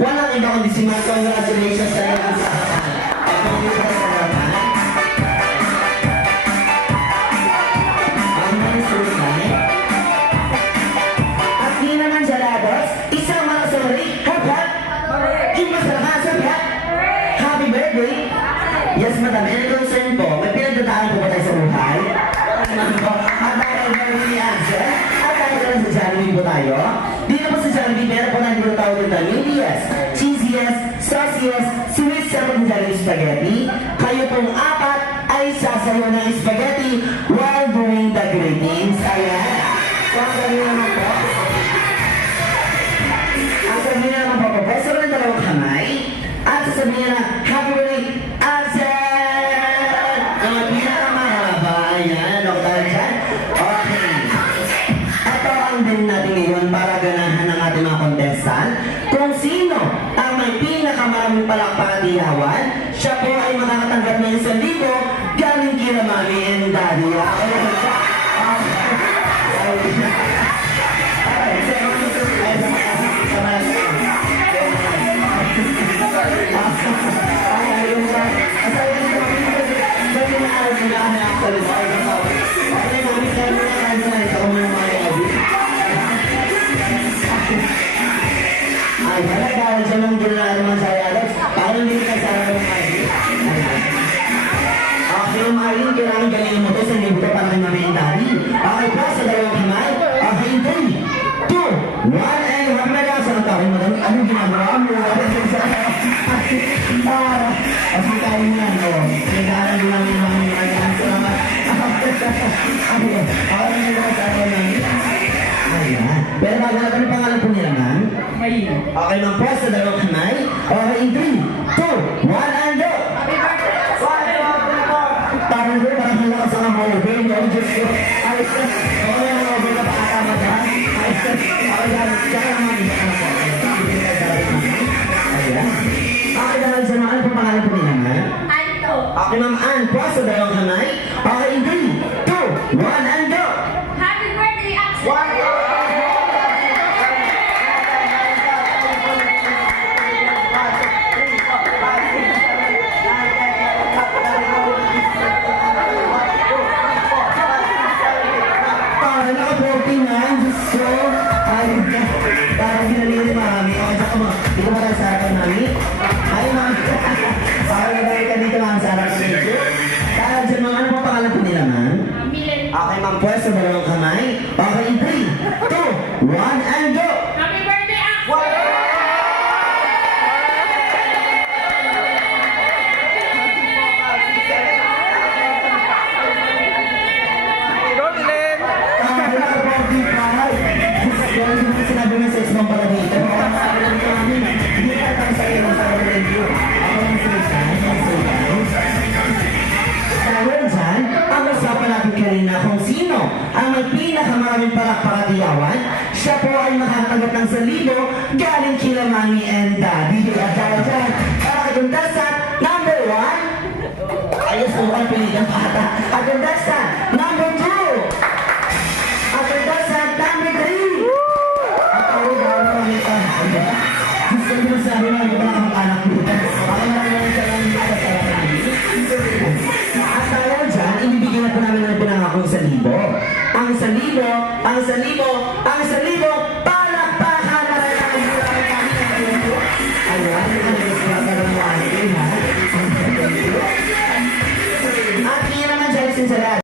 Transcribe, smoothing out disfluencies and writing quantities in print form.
walang iba kundi si Mark. Congratulations sa iyo. At di naman jalados, isang mga sorry, kapat, yung masarap sa biyak. Happy birthday! Yes, madam, and concern po, may pinagdataan po ba tayo sa buhay? At dahil ni Ansel, at dahil sa Jollibee po tayo, dito po sa Jollibee, meron po natin yung tawag ng medias, cheesiest, sauciest, sweet seven Jollibee spaghetti. Kayo pong apat ay sasayo ng spaghetti while doing the greetings. Ayan. So, ang sabihin naman po, pwesto mo ng dalawang kamay, at sasabihin na, happy birthday, Ansel! Ang pinakamahaba, ayan, ako tayo dyan. Okay. Ito ang din natin ngayon para ganahan ng ating mga contestant. Kung sino ang may pinakamaraming palakpakan dihawan, siya po ay makakatanggap ng 1,000 galing kila Mami and Daddy. Ay, dahil sa nung gila naman sa Alex, parang hindi ka sarap ng Marlene. Okay, yung Marlene, kailangan galing mo ito sa libo para may mamentali. Okay po, sa dalawang kamay. Okay, 3, 2, 1, and hamera. Sa natawin mo lang, anong ginagawa mo? Kasi tayo mo yan, o. Nagkaroon din namin ng mga ganang salamat. Okay, nagkaroon namin. Ayan. Pero bago natin ang pangalan po nila, ma'am. Okay, ma'am po, sa dalawang kamay. Okay, in 3, 2, 1, and go! Parang doon, parang malakas ang amorbe. No, Diyos ko. Ayos na. Okay, ang amorbe na pakatama dyan. Ayos na. Okay, dyan naman. Ayan. Okay, dahil sa mga, ano po pangalan po nila, ma'am? Anto. Okay, ma'am, Ann po, sa dalawang kamay. Okay, in 3, 2, 1, and go! Happy birthday, Axel. Naka-14 na, Diyos ko. Parang ginalili mami. O, dyan mo. Dito ba tayo sa harapan mami? Ay, mami. Parang nabalik ka dito mami sa harapan dito. Dahil dyan mga, ano po pangalan po nila, ma'am? Milen. Okay, ma'am, pwesto, dalawang kamay. Okay, in 3, 2, 1, and go! Happy birthday, Axel. Sinabi mo sa ismang pala dito. Hindi ka tayo sa iyo sa review. Ako ang suicide. Dahil dyan, ang usapan natin kanina kung sino ang may pinakamaraming palakpakatiyawan, siya po ay makatanggap ng 1,000 galing kila Mami and Daddy. At dahil dyan, para kay contestant number 1, ayos po ang piligang bata. At contestant number 2, at contestant number 3, gusto mo sabi mo, ito lang ang anak mo. Ako na lang sa lang dito sa sarap. At dahil dyan, ibibigyan na po namin ng pinangakong 1,000. Ang 1,000, ang 1,000, ang 1,000, palakpakan na rin ang hirap kami. Ayan, ito na gusto na sa mga akin, ha? At hindi naman dyan, sinsalat.